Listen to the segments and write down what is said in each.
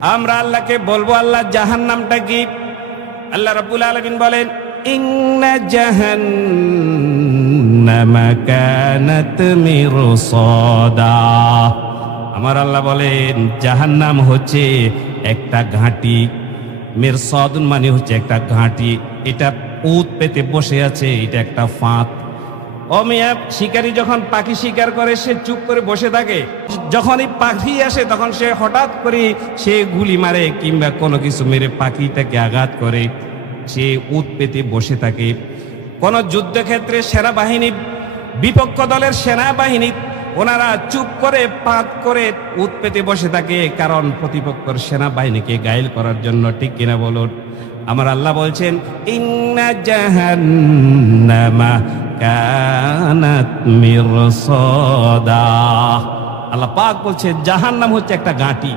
আমরা আল্লাহকে বলব, আল্লাহ জাহান নামটা কি? আল্লাহ রাব্বুল আলামিন বলেন কানাত আমার আল্লাহ বলেন, জাহান্নাম হচ্ছে একটা ঘাঁটি, মিরসাদুন মানে হচ্ছে একটা ঘাঁটি। এটা উত পেতে বসে আছে, এটা একটা ফাঁদ। ও মিয়া শিকারী যখন পাখি শিকার করে, সে চুপ করে বসে থাকে। যখনই পাখি আসে, তখন সে হঠাৎ করে সে গুলি মারে কিংবা কোনো কিছু মেরে পাখিটাকে আঘাত করে। সে উত পেতে বসে থাকে। কোন যুদ্ধক্ষেত্রে সেনাবাহিনী, বিপক্ষ দলের সেনাবাহিনী, ওনারা চুপ করে, পাত করে উত পেতে বসে থাকে কারণ প্রতিপক্ষের সেনাবাহিনীকে গায়েল করার জন্য। ঠিক কিনা বলুন? আমার আল্লাহ বলছেন, ইন্না জাহান্নামা কানাত মিরসাদা। আল্লাহ পাক বলছে, জাহান্নাম হচ্ছে একটা গাঁটি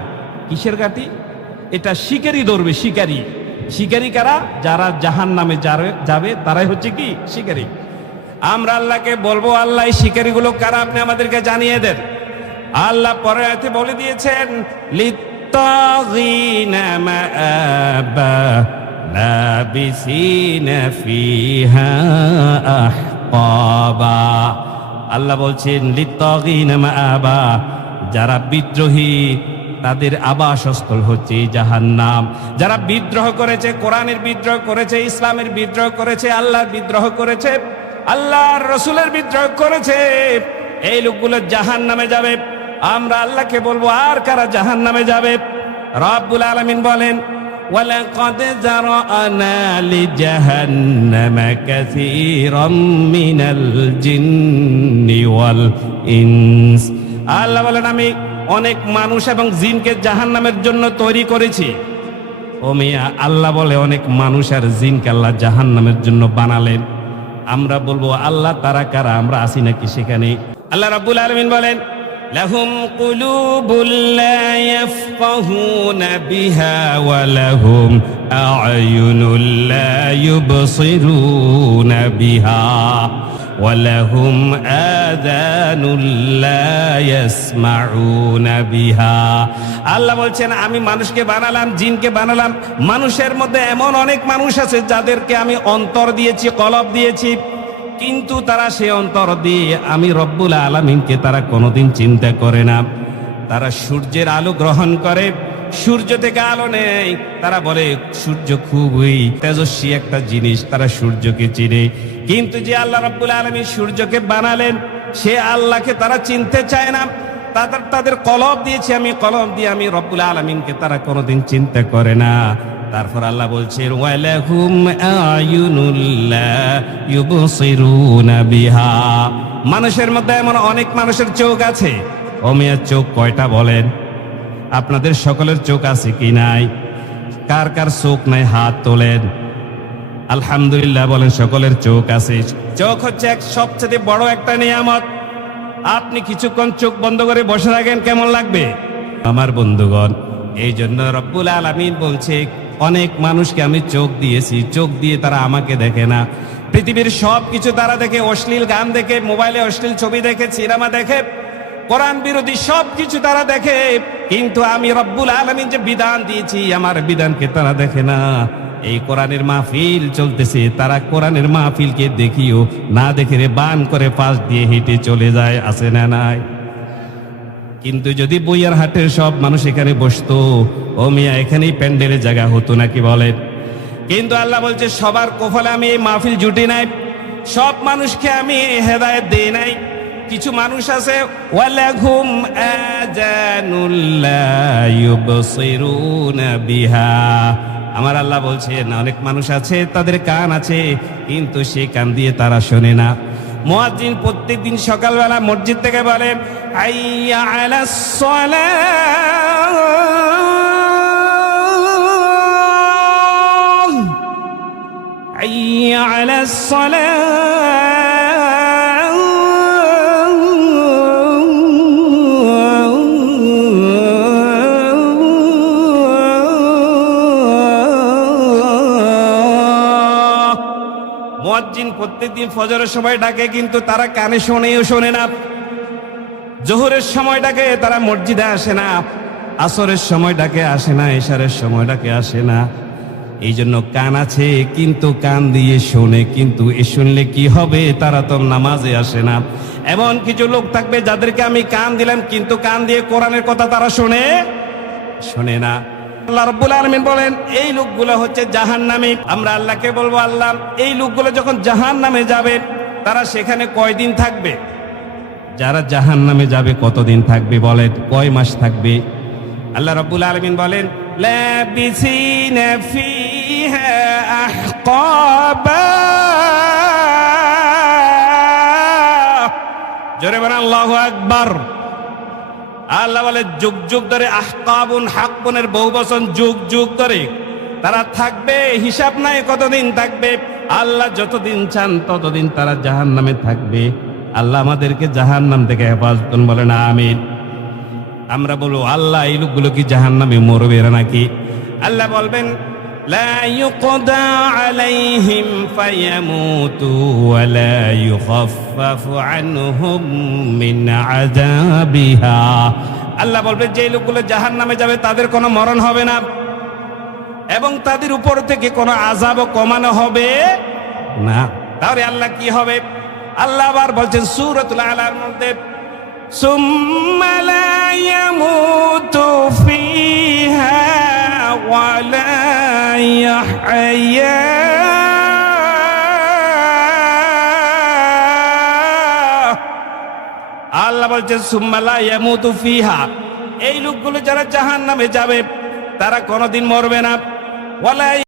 কিসের গাঁটি এটা শিকারি ধরবে, শিকারি। শিকারি কারা? যারা জাহান্নামে যাবে- যাবে, তারাই হচ্ছে কি? শিকারি। আমরা আল্লাহকে বলব, আল্লাহ এই শিকারিগুলো কারা? আপনি আমাদেরকে জানিয়ে দেন। আল্লাহ পরে আয়াতে বলে দিয়েছেন, লিত্তাগিনা আল্লাহ বলছেন মাআবা, যারা বিদ্রোহী, তাদের আবাসস্থল হচ্ছে জাহান্নাম। যারা বিদ্রোহ করেছে, কোরআনের বিদ্রোহ করেছে, ইসলামের বিদ্রোহ করেছে, আল্লাহর বিদ্রোহ করেছে, আল্লাহর রসুলের বিদ্রোহ করেছে, এই লোকগুলো জাহান নামে যাবে। আমরা আল্লাহকে বলব, আর কারা জাহান নামে যাবে? রব্বুল আলমিন বলেন ولقد ذرأنا لجهنم كثيرا من الجن والإنس আল্লাহ বলেন আমি অনেক মানুষ এবং জিনকে জাহান্নামের জন্য তৈরি করেছি ও মিয়া আল্লাহ বলে অনেক মানুষ আর জিনকে আল্লাহ জাহান্নামের জন্য বানালেন আমরা বলবো আল্লাহ তারা কারা আমরা আসি নাকি সেখানে আল্লাহ রাব্বুল আলামিন বলেন লাহুম কুলুবুল লা ইয়াফকাহুনা বিহা ওয়া লাহুম আ'য়ুনুল লা ইউবসিরুনা বিহা ولهم آذان لا يسمعون بها আল্লাহ বলছেন আমি মানুষকে বানালাম জিনকে বানালাম মানুষের মধ্যে এমন অনেক মানুষ আছে যাদেরকে আমি অন্তর দিয়েছি কলব দিয়েছি কিন্তু তারা সে অন্তর দিয়ে, আমি রব্বুল আলমিনকে তারা কোনোদিন চিন্তা করে না। তারা সূর্যের আলো গ্রহণ করে, সূর্য থেকে আলো নেই তারা বলে, সূর্য খুবই তেজস্বী একটা জিনিস, তারা সূর্যকে চিনে। কিন্তু যে আল্লাহ রব্বুল আলমী সূর্যকে বানালেন, সে আল্লাহকে তারা চিনতে চায় না। তাদের তাদের কলব দিয়েছি, আমি কলম দিয়ে আমি রব্বুল আলমিনকে তারা কোনোদিন চিন্তা করে না। তারপর আল্লাহ বলছেন বিহা। মানুষের মধ্যে এমন অনেক মানুষের চোখ আছে। অমিয়ার চোখ কয়টা বলেন? আপনাদের সকলের চোখ আছে কি নাই? কার কার চোখ নাই হাত তোলেন? আলহামদুলিল্লাহ বলেন, সকলের চোখ আছে। চোখ হচ্ছে এক সবচেয়ে বড় একটা নিয়ামত। আপনি কিছুক্ষণ চোখ বন্ধ করে বসে থাকেন, কেমন লাগবে? আমার বন্ধুগণ এই জন্য রব্বুল আলমিন বলছে অনেক মানুষকে আমি চোখ দিয়েছি। চোখ দিয়ে তারা আমাকে দেখে না। পৃথিবীর সব কিছু তারা দেখে, অশ্লীল গান দেখে, মোবাইলে অশ্লীল ছবি দেখে, সিনেমা দেখে, কোরআন বিরোধী সব কিছু তারা দেখে। কিন্তু আমি রব্বুল আলমিন যে বিধান দিয়েছি, আমার বিধানকে তারা দেখে না। এই কোরআনের মাহফিল চলতেছে, তারা কোরআনের মাহফিলকে দেখিও, না দেখে রে বান করে পাশ দিয়ে হেঁটে চলে যায় আসে না নাই? কিন্তু যদি বইয়ার হাটের সব মানুষ এখানে বসতো, ও মিয়া, এখানেই প্যান্ডেলের জায়গা হতো নাকি বলেন? কিন্তু আল্লাহ বলছে, সবার কোফলে আমি এই মাহফিল জুটি নাই, সব মানুষকে আমি হেদায়েত দিই নাই। কিছু মানুষ আছে বিহা। আমার আল্লাহ বলছে, না, অনেক মানুষ আছে, তাদের কান আছে, কিন্তু সে কান দিয়ে তারা শোনে না। মহাজিন প্রত্যেক দিন সকালবেলা মসজিদ থেকে বলে আইয়া আলা সলা আইয়া আলা সলা মুয়াজ্জিন প্রত্যেকদিন ফজরের সময় ডাকে, কিন্তু তারা কানে শোনেও শোনে না। জোহরের সময়টাকে তারা মসজিদে আসে না। আসরের সময়টাকে আসে না। এশারের সময়টাকে আসে না। এই জন্য কান আছে, কিন্তু কান দিয়ে শোনে। কিন্তু এ শুনলে কি হবে? তারা তো নামাজে আসে না। এমন কিছু লোক থাকবে যাদেরকে আমি কান দিলাম, কিন্তু কান দিয়ে কোরআনের কথা তারা শোনে? শোনে না। আল্লাহ রব্বুল আলমিন বলেন এই লোকগুলো হচ্ছে জাহান আমরা আল্লাহকে বলব আল্লাহ এই লোকগুলো যখন জাহান যাবে তারা সেখানে কয়দিন থাকবে? যারা জাহান যাবে কতদিন থাকবে বলেন কয় মাস থাকবে? আল্লাহ রব্বুল আলমিন বলেন জোরে বলেন আল্লাহ আকবর। আল্লাহ বলে, যুগ যুগ ধরে আহকাবুন হাকবনের বহু বচন যুগ যুগ ধরে তারা থাকবে, হিসাব নাই কতদিন থাকবে, আল্লাহ যতদিন চান ততদিন তারা জাহান নামে থাকবে। আল্লাহ আমাদেরকে জাহান নাম থেকে হেফাজত বলে না আমিন। আমরা বলব, আল্লাহ এই লোকগুলো কি জাহান নামে মরবে এরা নাকি? আল্লাহ বলবেন لا يقضى عليهم فيموتوا ولا يخفف عنهم من عذابها আল্লাহ বলবে যে লোকগুলো জাহান নামে যাবে তাদের কোনো মরণ হবে না এবং তাদের উপর থেকে কোনো আজাবও কমানো হবে না তাহলে আল্লাহ কি হবে আল্লাহ আবার বলছেন সুরতুল আলার মধ্যে ثم لا يموت فيها ولا يحيا আল্লাহ বলছেন সুম্মালা ইয়ামুতু ফিহা এই লোকগুলো যারা জাহান নামে যাবে তারা কোনোদিন মরবে না ওয়ালা